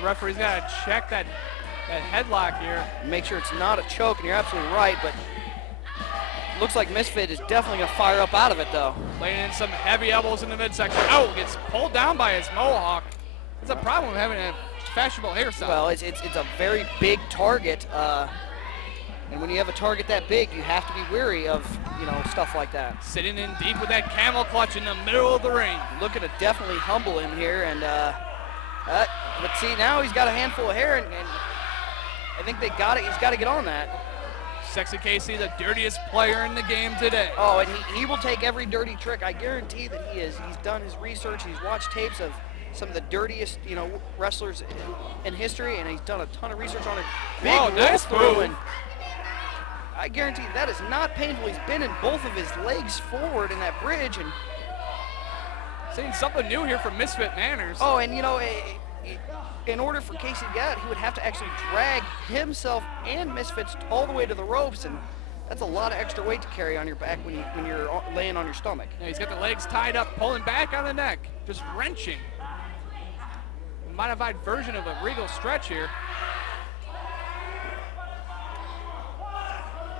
the referee's got to check that headlock here. Make sure it's not a choke, and you're absolutely right, but looks like Mizfitt is definitely going to fire up out of it, though. Laying in some heavy elbows in the midsection. Oh, gets pulled down by his mohawk. It's a problem with having a fashionable hairstyle. Well, it's a very big target, and when you have a target that big, you have to be wary of, you know, stuff like that. Sitting in deep with that camel clutch in the middle of the ring. Looking to definitely humble him here, and but see, now he's got a handful of hair, and I think they got it. He's got to get on that. Sexy Casey, the dirtiest player in the game today. Oh, and he will take every dirty trick. I guarantee that he is. He's done his research. He's watched tapes of some of the dirtiest, you know, wrestlers in history, and he's done a ton of research on it. Big nice through, and I guarantee that is not painful. He's been in both of his legs forward in that bridge, and seeing something new here from Mizfitt Manners. Oh, and you know, in order for Casey to get out, he would have to actually drag himself and Mizfitt's all the way to the ropes, and that's a lot of extra weight to carry on your back when you're laying on your stomach. Yeah, he's got the legs tied up, pulling back on the neck, just wrenching. A modified version of a regal stretch here.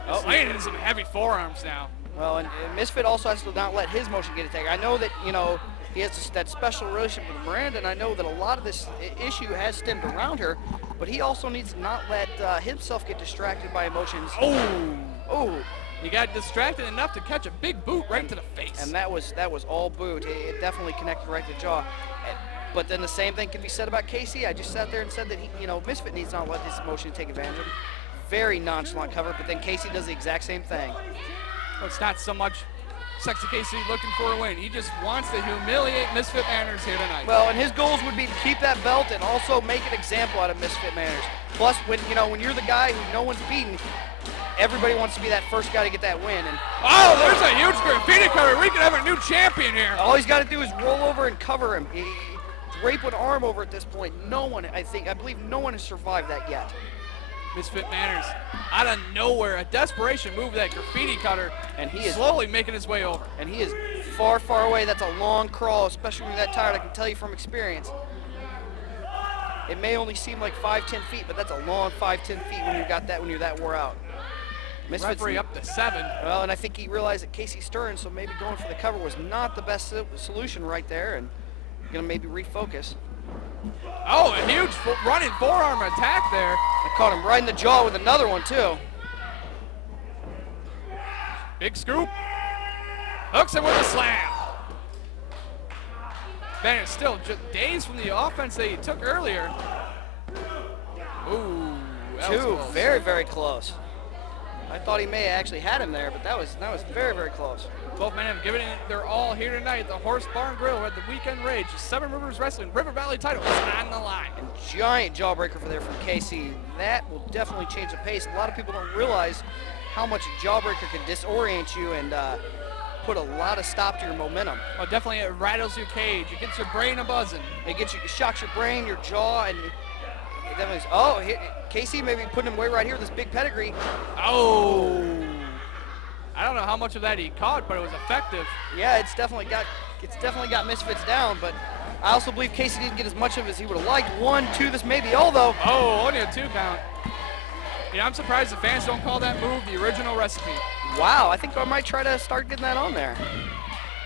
Oh, laying in some heavy forearms now. Well, and Mizfitt also has to not let his motion get attacked. I know that, you know, he has that special relationship with Myranda, and I know that a lot of this issue has stemmed around her, but he also needs to not let himself get distracted by emotions. Oh! He got distracted enough to catch a big boot right to the face. And that was all boot. It definitely connected right to the jaw. But then the same thing can be said about Casey. I just sat there and said that, you know, Mizfitt needs to not let his emotion take advantage of him. Very nonchalant cover, but then Casey does the exact same thing. Well, it's not so much Sexy Casey looking for a win. He just wants to humiliate Mizfitt Manners here tonight. Well, and his goals would be to keep that belt and also make an example out of Mizfitt Manners. Plus, when you're the guy who no one's beaten, everybody wants to be that first guy to get that win. And oh, there's a huge graffiti cover. We could have a new champion here. All he's got to do is roll over and cover him. Drape an arm over at this point. No one, I believe no one has survived that yet. Mizfitt Manners, out of nowhere, a desperation move, that graffiti cutter, and he is slowly making his way over. And he is far, far away. That's a long crawl, especially when you're that tired. I can tell you from experience. It may only seem like 5-10 feet, but that's a long 5-10 feet when you're that wore out. Referee up to 7. Well, and I think he realized that Casey's stirring, so maybe going for the cover was not the best solution right there, and gonna maybe refocus. Oh, a huge running forearm attack there. I caught him right in the jaw with another one, too. Big scoop. Hooks him with a slam. Man, it's still just days from the offense that he took earlier. Ooh, that was close. Very, very close. I thought he may have actually had him there, but that was very, very close. Both men have given it their all here tonight. The Horse Barn Grill at the Weekend Rage. Seven Rivers Wrestling River Valley title is on the line. And giant jawbreaker there from Casey. That will definitely change the pace. A lot of people don't realize how much a jawbreaker can disorient you and put a lot of stop to your momentum. Oh, definitely it rattles your cage. It gets your brain a-buzzing. It shocks your brain, your jaw, and oh, Casey maybe putting him away right here with this big pedigree. Oh. I don't know how much of that he caught, but it was effective. Yeah, it's definitely got Mizfitt's down, but I also believe Casey didn't get as much of it as he would have liked. 1, 2, this may be all though. Oh, only a 2 count. You know, I'm surprised the fans don't call that move the original recipe. Wow, I think I might try to start getting that on there.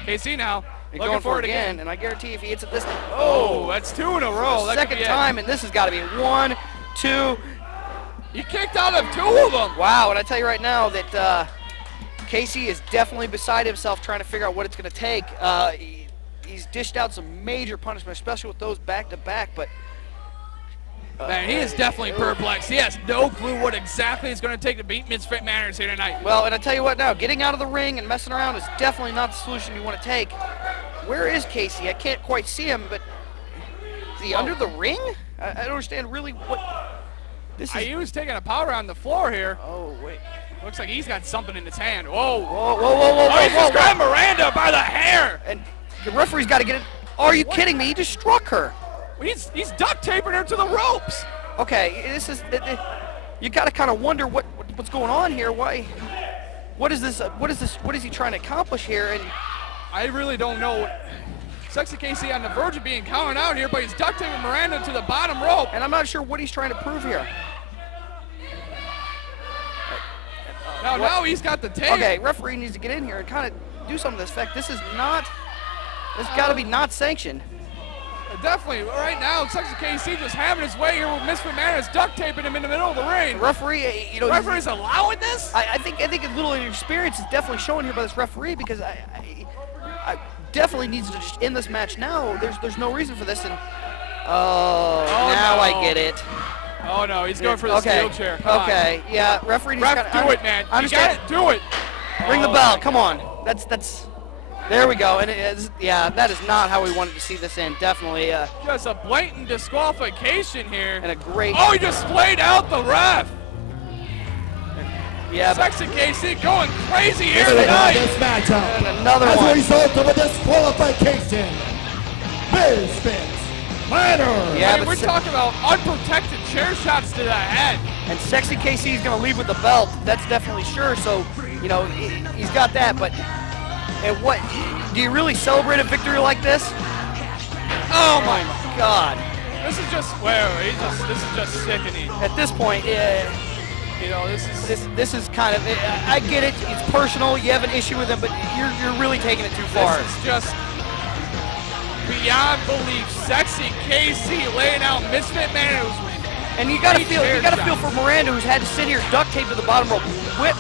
Casey now. Looking for it again, and I guarantee if he hits it this time. Oh, that's 2 in a row. That second time, and this has got to be 1, 2. He kicked out of 2 of them. Wow, and I tell you right now that Casey is definitely beside himself trying to figure out what it's going to take. He's dished out some major punishment, especially with those back-to-back, but man, he is definitely perplexed. He has no clue what exactly it's going to take to beat Mizfitt Manners here tonight. Well, and I tell you what now, getting out of the ring and messing around is definitely not the solution you want to take. Where is Casey? I can't quite see him, but is he under the ring? I don't understand really what this is. He was taking a powder on the floor here. Oh, wait. Looks like he's got something in his hand. Whoa. Whoa, whoa, whoa, whoa, oh, he just grabbed Myranda by the hair. And the referee's got to get it. Are you kidding me? He just struck her. He's duct taping her to the ropes. Okay, this is you got to kind of wonder what's going on here. Why? What is this? What is he trying to accomplish here? And I really don't know. Sexy Casey on the verge of being counted out here, but he's duct taping Myranda to the bottom rope. And I'm not sure what he's trying to prove here. Now he's got the tape. Okay, referee needs to get in here and kind of do something to this effect. This is not, this has got to be not sanctioned. Definitely, right now, Sexy KC just having his way here with Mizfitt Manners duct taping him in the middle of the ring. Referee, you know, referee's allowing this? I think a little experience is definitely shown here by this referee, because I definitely needs to just end this match now. There's no reason for this. And now I get it. Oh no, he's going for the steel chair. Okay, yeah, referee needs to do it, man. You gotta do it. Ring the bell. Come on. That's. There we go. And it is. Yeah, that is not how we wanted to see this end. Definitely. Just a blatant disqualification here. And a great. Oh, he just played out the ref. Yeah. Sexy KC going crazy here tonight. This matchup. And another as one. a result of a disqualification. Mizfitt Manners. Yeah, I mean, we're talking about unprotected chair shots to the head. And Sexy KC is going to leave with the belt. That's definitely sure. So, you know, he's got that. But, and what, do you really celebrate a victory like this? Oh my God. This is just, this is just sickening. At this point, you know, this is kind of, I get it. It's personal. You have an issue with him, but you're really taking it too far. This is just beyond belief. Sexy KC laying out Mizfitt Manners. And you gotta feel for Myranda, who's had to sit here duct taped to the bottom rope.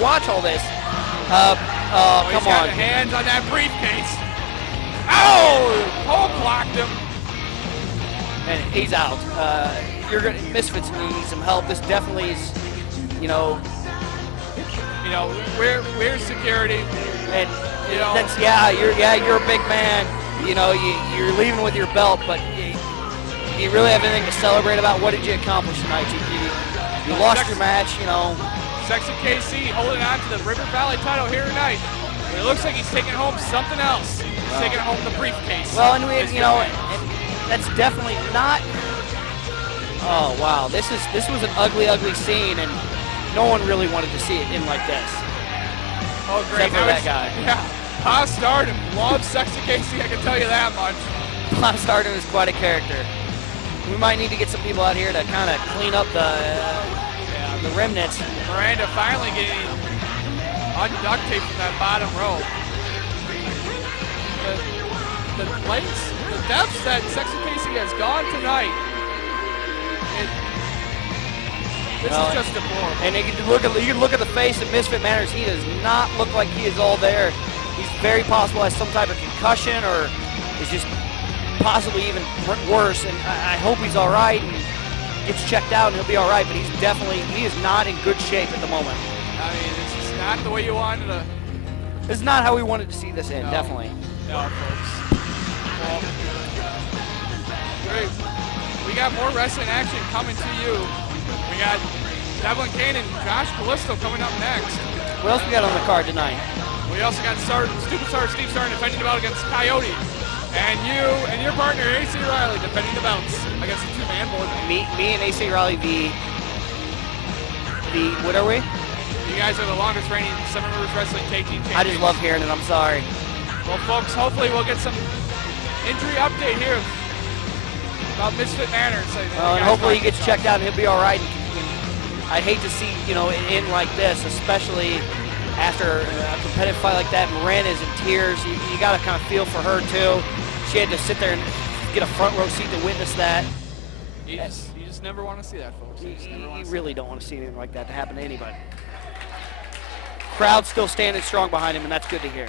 Watch all this. Come on. He's got hands on that briefcase. Oh! Pole blocked him. And he's out. Misfits need some help. This definitely is, you know, where's security? And you know, you're a big man. You know, you're leaving with your belt, but do you really have anything to celebrate about? What did you accomplish tonight? You lost your match, you know. Sexy KC holding on to the River Valley title here tonight. But it looks like he's taking home something else. He's taking home the briefcase. Well, and and that's definitely not. Oh wow, this was an ugly, ugly scene, and no one really wanted to see it in like this. Oh great, except for that guy. Yeah, Pa Stardom loves Sexy KC. I can tell you that much. Pa Stardom is quite a character. We might need to get some people out here to kind of clean up the remnants. Myranda finally getting unduct taped from that bottom rope. The lengths, the depths that Sexy KC has gone tonight. This is just deplorable. And you can look at the face of Mizfitt Manners. He does not look like he is all there. He's very possible has some type of concussion or is just possibly even worse. And I hope he's all right and gets checked out and he'll be all right. But he is not in good shape at the moment. I mean, this is not the way you wanted to. This is not how we wanted to see this end. No. Definitely. No, folks. Well, great. We got more wrestling action coming to you. We got Devlin Kane and Josh Callisto coming up next. What else we got on the card tonight? We also got Superstar Steve Starr defending the belt against Coyote. And you and your partner, AC Riley, defending the belts against the two-man board. Me and AC Riley, what are we? You guys are the longest reigning Seven Rivers Wrestling Tag Team Champions. I just love hearing it, I'm sorry. Well, folks, hopefully we'll get some injury update here about Mizfitt Manners. Well, and hopefully he gets checked out and he'll be all right. And I hate to see, it end like this, especially after a competitive fight like that. Miranda's in tears. You got to kind of feel for her, too. She had to sit there and get a front row seat to witness that. You just never want to see that, folks. You really don't want to see anything like that to happen to anybody. Crowd's still standing strong behind him, and that's good to hear.